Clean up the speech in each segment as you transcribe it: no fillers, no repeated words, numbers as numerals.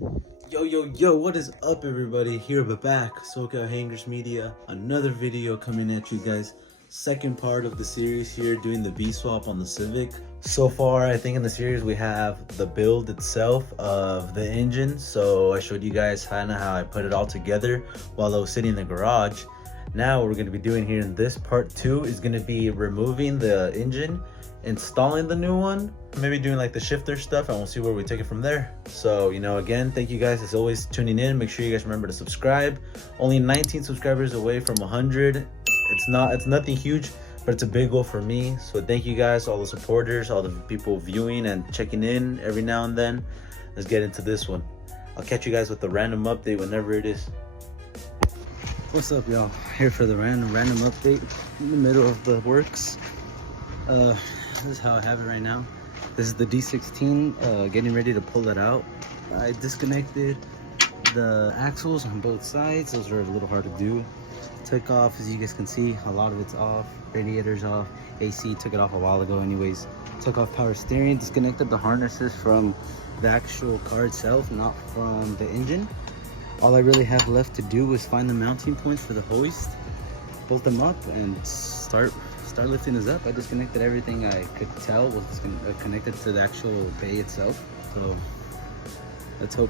Yo, what is up, everybody? Here we're back, SCH Media, another video coming at you guys. Second part of the series here, doing the B swap on the Civic. So far, I think in the series we have the build itself of the engine. So I showed you guys kind of how I put it all together while I was sitting in the garage. Now what we're going to be doing here in this part 2 is going to be removing the engine, installing the new one, maybe doing like the shifter stuff, and we'll see where we take it from there. So, again, thank you guys as always tuning in. Make sure you guys remember to subscribe. Only 19 subscribers away from 100. It's nothing huge, but it's a big goal for me. So thank you guys, all the supporters, all the people viewing and checking in every now and then. Let's get into this one. I'll catch you guys with the random update whenever it is. What's up, y'all? Here for the random update in the middle of the works. This is how I have it right now. This is the D16, getting ready to pull that out. I disconnected the axles on both sides. Those are a little hard to do. Took off, as you guys can see, a lot of it's off. Radiator's off. AC took it off a while ago anyways. Took off power steering, disconnected the harnesses from the actual car itself, not from the engine. All I really have left to do is find the mounting points for the hoist, bolt them up, and start lifting this up. I disconnected everything I could tell was connected to the actual bay itself. So let's hope.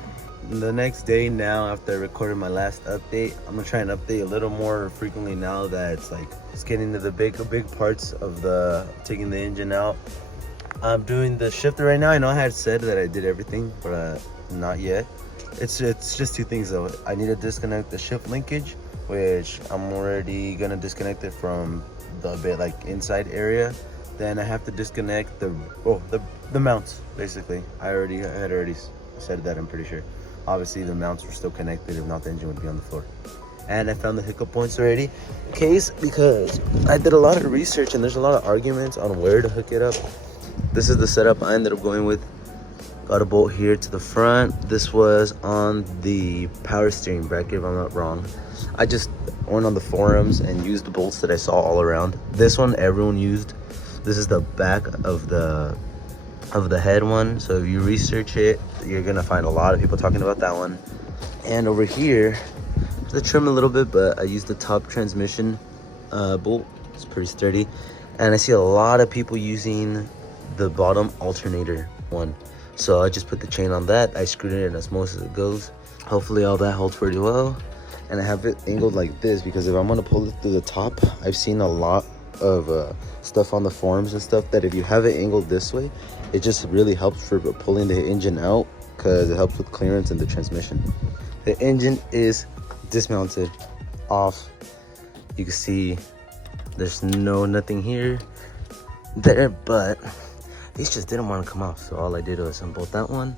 The next day now, after I recorded my last update, I'm gonna try and update a little more frequently now that it's getting to the big parts of taking the engine out. I'm doing the shifter right now. I know I had said that I did everything, but not yet. It's just two things though. I need to disconnect the shift linkage, which I'm already gonna disconnect it from the bit inside area. Then I have to disconnect the mounts. Basically, I had already said that. I'm pretty sure. Obviously, the mounts were still connected. If not, the engine would be on the floor. And I found the hiccup points already. Because I did a lot of research and there's a lot of arguments on where to hook it up. This is the setup I ended up going with. Got a bolt here to the front. This was on the power steering bracket, if I'm not wrong. I just went on the forums and used the bolts that I saw all around. This one everyone used. This is the back of the head one. So if you research it, you're gonna find a lot of people talking about that one. And over here, the trim a little bit, but I used the top transmission bolt. It's pretty sturdy. And I see a lot of people using the bottom alternator one. So I just put the chain on that. I screwed it in as most as it goes. Hopefully all that holds pretty well. And I have it angled like this because if I'm gonna pull it through the top, I've seen a lot of stuff on the forums and stuff that if you have it angled this way, it just really helps for pulling the engine out because it helps with clearance in the transmission. The engine is dismounted off. You can see there's nothing here, but these just didn't want to come off, so all I did was unbolt that one.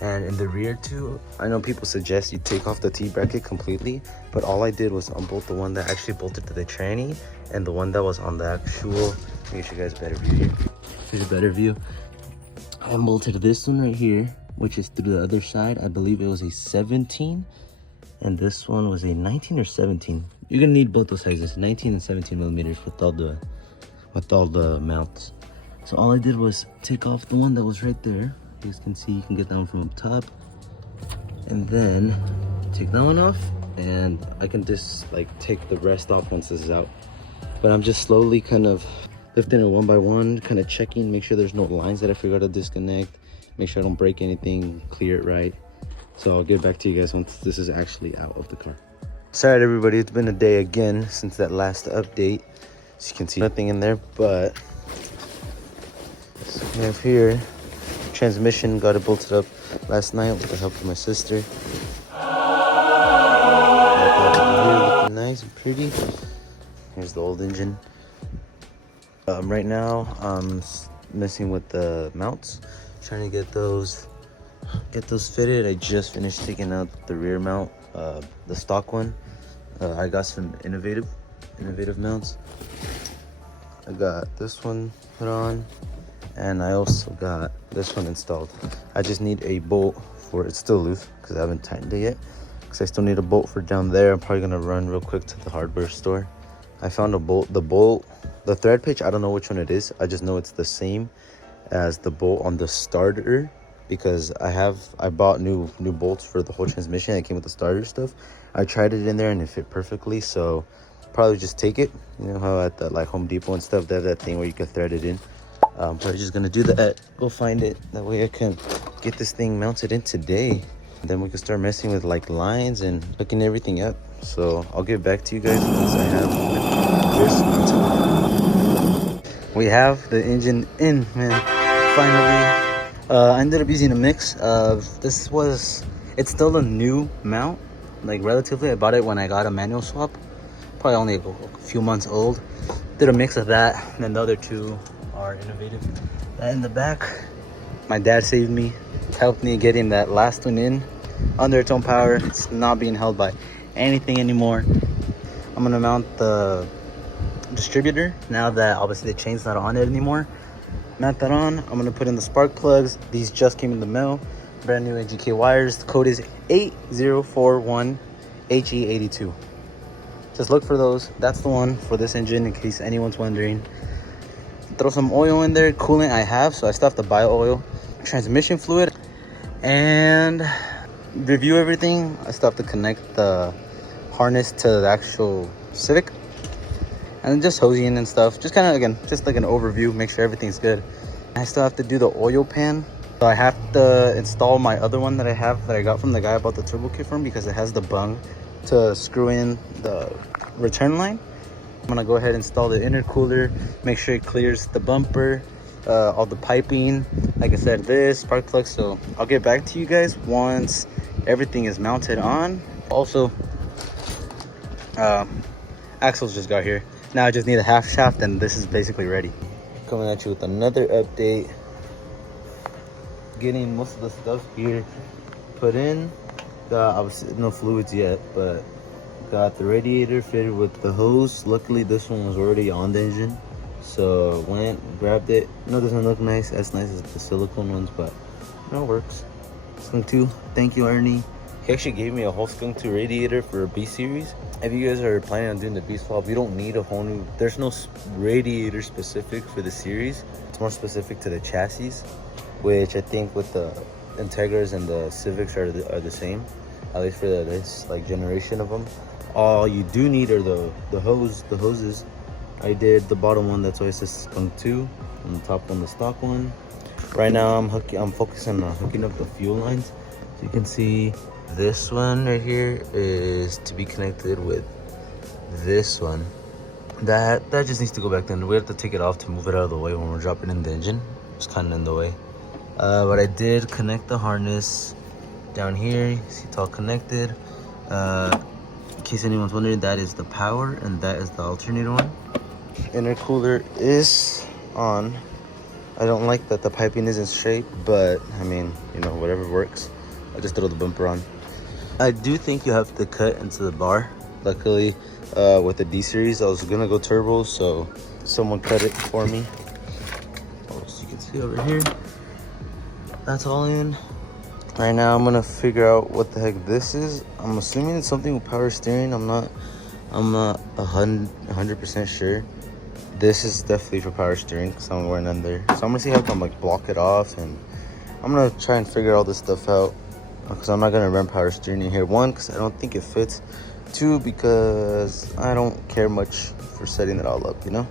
And in the rear too, I know people suggest you take off the T-bracket completely, but all I did was unbolt the one that actually bolted to the tranny and the one that was on the actual, let me show you guys a better view here. Here's a better view. I unbolted this one right here, which is through the other side. I believe it was a 17, and this one was a 19 or 17. You're gonna need both those sizes, 19 and 17 millimeters with all the mounts. So all I did was take off the one that was right there. You guys can see, you can get that one from up top. And then take that one off, and I can just take the rest off once this is out. But I'm just slowly kind of lifting it one by one, kind of checking, make sure there's no lines that I forgot to disconnect, make sure I don't break anything, clear it right. So I'll get back to you guys once this is actually out of the car. Sorry everybody, it's been a day again since that last update. As you can see, nothing in there, but so we have here, transmission, got it bolted up last night with the help of my sister. Looking nice and pretty. Here's the old engine. Right now, I'm messing with the mounts, trying to get those fitted. I just finished taking out the rear mount, the stock one. I got some innovative mounts. I got this one put on, and I also got this one installed. I just need a bolt for it's still loose because I haven't tightened it yet, because I still need a bolt for down there. I'm probably gonna run real quick to the hardware store. I found a bolt, the thread pitch, I don't know which one it is. I just know it's the same as the bolt on the starter because I bought new bolts for the whole transmission. It came with the starter stuff. I tried it in there and it fit perfectly, so probably just take it. You know how at the like Home Depot and stuff they have that thing where you can thread it in. Probably just gonna do that. Go find it, that way I can get this thing mounted in today. Then we can start messing with like lines and hooking everything up. So I'll get back to you guys once I have this mounted. We have the engine in, man, finally. I ended up using a mix of it's still a new mount, like relatively. I bought it when I got a manual swap, probably only a few months old. Did a mix of that, and then the other two are innovative. That in the back, my dad saved me, helped me getting that last one in under its own power. It's not being held by anything anymore. I'm gonna mount the distributor now that obviously the chain's not on it anymore. Mount that on. I'm gonna put in the spark plugs. These just came in the mail, brand new AGK wires. The code is 8041HE82. Just look for those. That's the one for this engine, in case anyone's wondering. Throw some oil in there. Coolant I have, so I still have to buy oil. Transmission fluid, and review everything. I still have to connect the harness to the actual Civic, and just hosing and stuff. Just kind of, again, just like an overview, make sure everything's good. I still have to do the oil pan, so I have to install my other one that I have, that I got from the guy I bought the turbo kit from, because it has the bung to screw in the return line. I'm gonna go ahead and install the intercooler, make sure it clears the bumper, all the piping, like I said, this spark plug. So I'll get back to you guys once everything is mounted on. Also, axles just got here. Now I just need a half shaft and this is basically ready. Coming at you with another update. Getting most of the stuff here put in. Got obviously no fluids yet, but got the radiator fitted with the hose. Luckily this one was already on the engine, so went, grabbed it. No, it doesn't look nice as the silicone ones, but no, it works. Skunk 2, thank you Ernie. He actually gave me a whole Skunk 2 radiator for a B series. If you guys are planning on doing the B swap, you don't need a whole new, there's no radiator specific for the series. It's more specific to the chassis, which I think with the Integras and the Civics are the same, at least for this like generation of them. All you do need are the hoses. I did the bottom one, that's why it says Skunk 2, and the top one the stock one. Right now I'm focusing on hooking up the fuel lines. So you can see this one right here is to be connected with this one. That just needs to go back then. We have to take it off to move it out of the way when we're dropping in the engine. It's kind of in the way. But I did connect the harness down here. You see it's all connected. In case anyone's wondering, that is the power and that is the alternator one. Intercooler is on. I don't like that the piping isn't straight, but I mean, you know, whatever works. I just throw the bumper on. I do think you have to cut into the bar. Luckily, with the D series, I was gonna go turbo, so someone cut it for me. As you can see over here, that's all in. Right now, I'm gonna figure out what the heck this is. I'm assuming it's something with power steering. I'm not 100% sure. This is definitely for power steering because I'm wearing under. So I'm gonna see how I can like block it off, and I'm gonna try and figure all this stuff out because I'm not gonna run power steering in here. One, because I don't think it fits. Two, because I don't care much for setting it all up, you know.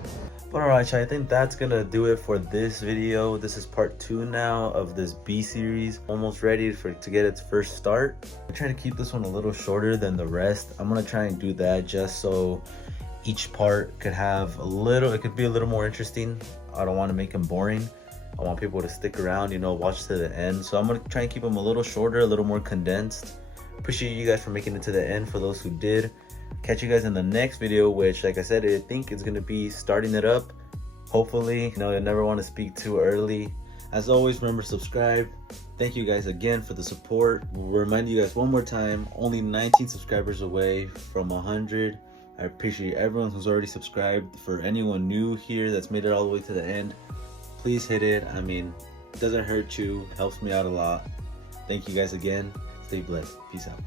But alright, I think that's gonna do it for this video. This is part 2 now of this B series, almost ready to get its first start. I'm trying to keep this one a little shorter than the rest. I'm gonna try and do that just so each part could have it could be a little more interesting. I don't want to make them boring. I want people to stick around, you know, watch to the end. So I'm gonna try and keep them a little shorter, a little more condensed. Appreciate you guys for making it to the end, for those who did. Catch you guys in the next video, which, like I said, I think it's gonna be starting it up. Hopefully, you know, you never want to speak too early. As always, remember, subscribe. Thank you guys again for the support. We'll remind you guys one more time, only 19 subscribers away from 100. I appreciate everyone who's already subscribed. For anyone new here that's made it all the way to the end, please hit it. I mean, it doesn't hurt you, helps me out a lot. Thank you guys again. Stay blessed. Peace out.